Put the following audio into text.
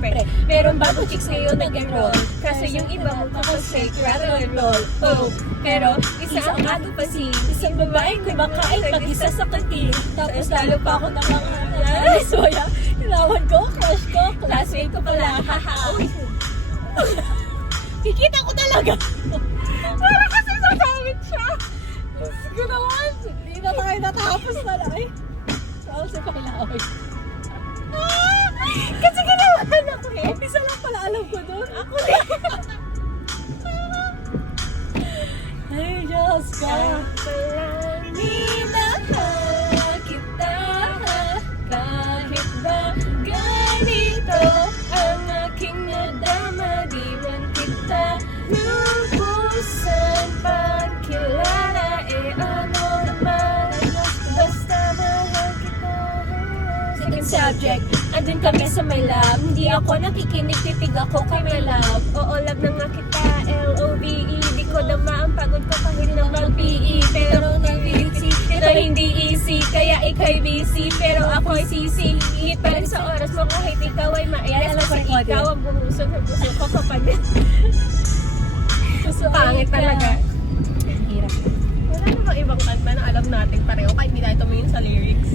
syempre. Meron bagong chicks ngayon nag-enroll. Kaso yung iba mo shake, rather and roll. Oh, pero isa ang aking pasin. Isang babaeng kumakain mag-isa sa kantin. Tapos lalo pa ako ng mga soya. Hinawan ko, crush ko, classmate ko pala. Haha. Kikita ko talaga. Para kasi sasawit siya. Ganawan. Hindi na tayo natapos pala eh. Tapos yung pakilaway. Kasi ginawan ako eh. Isa lang pala alam ko doon. Ako rin. Ay, Diyos ka. Minahal kita kahit ba ganito ang aking nadama. Di man kita lubusan pagkilala. Eh ano naman, basta mahal kita. Second subject, andun kami sa my love. Hindi ako nakikinig, titig ako kay my love. Oo, love na nga kita, L-O-V-E. Di ko dama ang pagod ko kahit na mag-PE. Pero nag-easy, ito hindi easy. Kaya ikay busy, pero ako'y sisi. Hingit pa rin sa oras mo kahit ikaw ay mailas. Kasi ikaw ang bumuso ng puso ko kapalit. Pangit talaga. Hirap. Wala namang ibang kanta na alam natin pareho kahit hindi tayo tumingin sa lyrics.